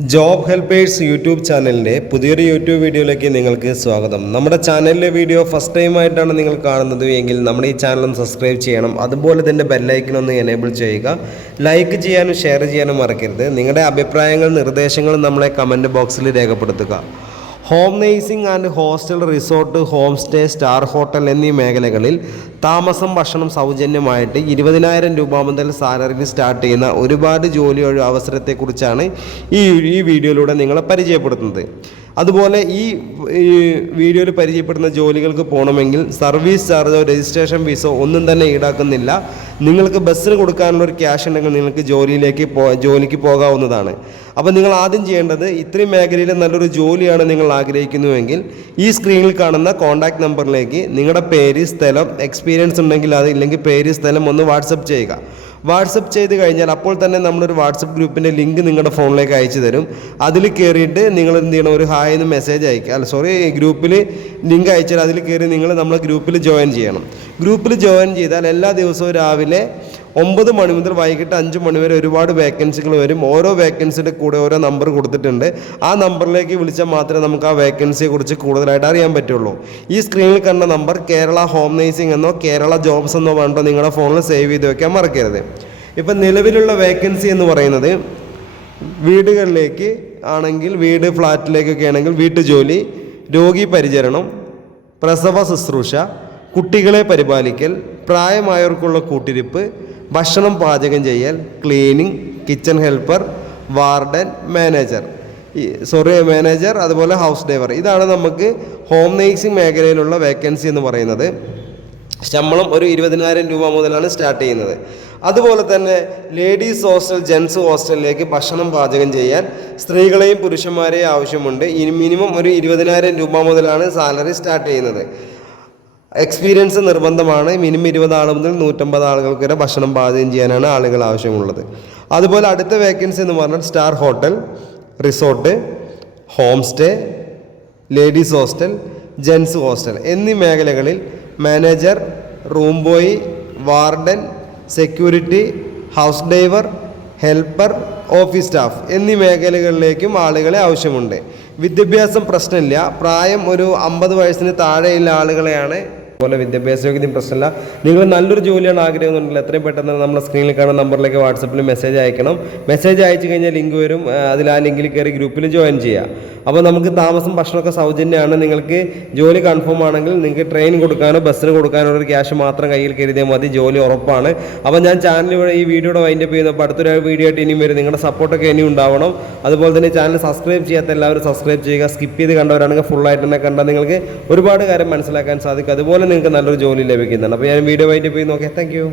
Job helpers YouTube ചാനലിൻ്റെ പുതിയൊരു YouTube വീഡിയോയിലേക്ക് നിങ്ങൾക്ക് സ്വാഗതം. നമ്മുടെ ചാനലിലെ വീഡിയോ ഫസ്റ്റ് ടൈം ആയിട്ടാണ് നിങ്ങൾ കാണുന്നത് എങ്കിൽ നമ്മുടെ ഈ ചാനലും സബ്സ്ക്രൈബ് ചെയ്യണം. അതുപോലെ തന്നെ ബെല്ലൈക്കൺ ഒന്ന് എനേബിൾ ചെയ്യുക. ലൈക്ക് ചെയ്യാനും ഷെയർ ചെയ്യാനും മറക്കരുത്. നിങ്ങളുടെ അഭിപ്രായങ്ങളും നിർദ്ദേശങ്ങളും നമ്മളെ കമൻറ്റ് ബോക്സിൽ രേഖപ്പെടുത്തുക. Home nursing and hostel, resort, home stay, star hotel എന്നീ മേഖലകളിൽ താമസം ഭക്ഷണം സൗജന്യമായിട്ട് 20,000 രൂപ മുതൽ സാലറിയിൽ സ്റ്റാർട്ട് ചെയ്യുന്ന ഒരുപാട് ജോലി അവസരത്തെക്കുറിച്ചാണ് ഈ വീഡിയോയിലൂടെ നിങ്ങളെ പരിചയപ്പെടുത്തുന്നത്. അതുപോലെ ഈ വീഡിയോയിൽ പരിചയപ്പെടുന്ന ജോലികൾക്ക് പോകണമെങ്കിൽ സർവീസ് ചാർജോ രജിസ്ട്രേഷൻ ഫീസോ ഒന്നും തന്നെ ഈടാക്കുന്നില്ല. നിങ്ങൾക്ക് ബസ്സിന് കൊടുക്കാനുള്ള ഒരു ക്യാഷ് ഉണ്ടെങ്കിൽ നിങ്ങൾക്ക് ജോലിക്ക് പോകാവുന്നതാണ്. അപ്പോൾ നിങ്ങൾ ആദ്യം ചെയ്യേണ്ടത്, ഇത്രയും മേഖലയിൽ നല്ലൊരു ജോലിയാണ് നിങ്ങൾ ആഗ്രഹിക്കുന്നുവെങ്കിൽ ഈ സ്ക്രീനിൽ കാണുന്ന കോൺടാക്റ്റ് നമ്പറിലേക്ക് നിങ്ങളുടെ പേര്, സ്ഥലം, എക്സ്പീരിയൻസ് ഉണ്ടെങ്കിൽ അത്, ഇല്ലെങ്കിൽ പേര്, സ്ഥലം ഒന്ന് വാട്സപ്പ് ചെയ്യുക. വാട്സപ്പ് ചെയ്ത് കഴിഞ്ഞാൽ അപ്പോൾ തന്നെ നമ്മളൊരു വാട്സപ്പ് ഗ്രൂപ്പിൻ്റെ ലിങ്ക് നിങ്ങളുടെ ഫോണിലേക്ക് അയച്ചു തരും. അതിൽ കയറിയിട്ട് നിങ്ങൾ എന്ത് ചെയ്യണം, ഒരു ഹായ് എന്ന് മെസ്സേജ് അയക്കുക. ഗ്രൂപ്പിൽ ലിങ്ക് അയച്ചാൽ അതിൽ കയറി നമ്മൾ ഗ്രൂപ്പിൽ ജോയിൻ ചെയ്യണം. ഗ്രൂപ്പിൽ ജോയിൻ ചെയ്താൽ എല്ലാ ദിവസവും രാവിലെ 9 മണി മുതൽ വൈകിട്ട് 5 മണി വരെ ഒരുപാട് വേക്കൻസികൾ വരും. ഓരോ വേക്കൻസിയുടെ കൂടെ ഓരോ നമ്പർ കൊടുത്തിട്ടുണ്ട്. ആ നമ്പറിലേക്ക് വിളിച്ചാൽ മാത്രമേ നമുക്ക് ആ വേക്കൻസിയെ കുറിച്ച് കൂടുതലായിട്ട് അറിയാൻ പറ്റുള്ളൂ. ഈ സ്ക്രീനിൽ കണ്ട നമ്പർ കേരള ഹോം നേഴ്സിംഗ് എന്നോ കേരള ജോബ്സ് എന്നോ വേണ്ടോ നിങ്ങളുടെ ഫോണിൽ സേവ് ചെയ്ത് വെക്കാൻ മറക്കരുത്. ഇപ്പം നിലവിലുള്ള വേക്കൻസി എന്ന് പറയുന്നത് വീടുകളിലേക്ക് ആണെങ്കിൽ, ഫ്ലാറ്റിലേക്കൊക്കെ ആണെങ്കിൽ വീട്ടുജോലി, രോഗി പരിചരണം, പ്രസവ ശുശ്രൂഷ, കുട്ടികളെ പരിപാലിക്കൽ, പ്രായമായവർക്കുള്ള കൂട്ടിരിപ്പ്, ഭക്ഷണം പാചകം ചെയ്യൽ, cleaning, kitchen helper, warden, manager, അതുപോലെ ഹൗസ് ഡ്രൈവർ. ഇതാണ് നമുക്ക് ഹോം നേഴ്സിംഗ് മേഖലയിലുള്ള വേക്കൻസി എന്ന് പറയുന്നത്. ശമ്പളം ഒരു 20,000 രൂപ മുതലാണ് സ്റ്റാർട്ട് ചെയ്യുന്നത്. അതുപോലെ തന്നെ ലേഡീസ് ഹോസ്റ്റൽ, ജെൻസ് ഹോസ്റ്റലിലേക്ക് ഭക്ഷണം പാചകം ചെയ്യാൻ സ്ത്രീകളെയും പുരുഷന്മാരെയും ആവശ്യമുണ്ട്. മിനിമം ഒരു 20,000 രൂപ മുതലാണ് സാലറി സ്റ്റാർട്ട് ചെയ്യുന്നത്. എക്സ്പീരിയൻസ് നിർബന്ധമാണ്. മിനിമം 20 ആൾ മുതൽ 150 ആളുകൾക്ക് വരെ ഭക്ഷണം പാചകം ചെയ്യാനാണ് ആളുകൾ ആവശ്യമുള്ളത്. അതുപോലെ അടുത്ത വേക്കൻസി എന്ന് പറഞ്ഞാൽ star hotel, resort, home stay, ladies hostel, gents hostel എന്നീ മേഖലകളിൽ manager, room boy, warden, security, house driver, helper, office staff എന്നീ മേഖലകളിലേക്കും ആളുകളെ ആവശ്യമുണ്ട്. വിദ്യാഭ്യാസം പ്രശ്നമില്ല. പ്രായം ഒരു 50 വയസ്സിന് താഴെയുള്ള ആളുകളെയാണ്. അതുപോലെ വിദ്യാഭ്യാസ യോഗ്യതയും പ്രശ്നമില്ല. നിങ്ങൾ നല്ലൊരു ജോലിയാണ് ആഗ്രഹമെന്നുണ്ടെങ്കിൽ എത്രയും പെട്ടെന്ന് നമ്മുടെ സ്ക്രീനിൽ കാണുന്ന നമ്പറിലേക്ക് വാട്സപ്പിൽ മെസ്സേജ് അയക്കണം. മെസ്സേജ് അയച്ചു കഴിഞ്ഞാൽ ലിങ്ക് വരും. അതിൽ ആ ലിങ്കിൽ കയറി ഗ്രൂപ്പിൽ ജോയിൻ ചെയ്യുക. അപ്പോൾ നമുക്ക് താമസം ഭക്ഷണമൊക്കെ സൗജന്യമാണ്. നിങ്ങൾക്ക് ജോലി കൺഫേം ആണെങ്കിൽ നിങ്ങൾക്ക് ട്രെയിൻ കൊടുക്കാനോ ബസ്സിന് കൊടുക്കാനോ ഒരു ക്യാഷ് മാത്രം കയ്യിൽ കരുതിയാൽ മതി. ജോലി ഉറപ്പാണ്. അപ്പോൾ ഞാൻ ചാനലിലൂടെ ഈ വീഡിയോയുടെ വൈൻഡപ്പ് ചെയ്യുന്നപ്പോൾ അടുത്തൊരു വീഡിയോ ആയിട്ട് ഇനിയും വരും. നിങ്ങളുടെ സപ്പോർട്ടൊക്കെ ഇനിയും ഉണ്ടാവണം. അതുപോലെ തന്നെ ചാനൽ സബ്സ്ക്രൈബ് ചെയ്യാത്ത എല്ലാവരും സബ്സ്ക്രൈബ് ചെയ്യുക. സ്കിപ്പ് ചെയ്ത് കണ്ടവരാണെങ്കിൽ ഫുള്ളായിട്ട് തന്നെ കണ്ടാൽ നിങ്ങൾക്ക് ഒരുപാട് കാര്യം മനസ്സിലാക്കാൻ സാധിക്കും. അതുപോലെ നിങ്ങൾക്ക് നല്ലൊരു ജോലി ലഭിക്കുന്നതാണ്. അപ്പോൾ ഞാൻ വീഡിയോ വൈൻഡപ്പ് ചെയ്യുന്നു. Okay, thank you.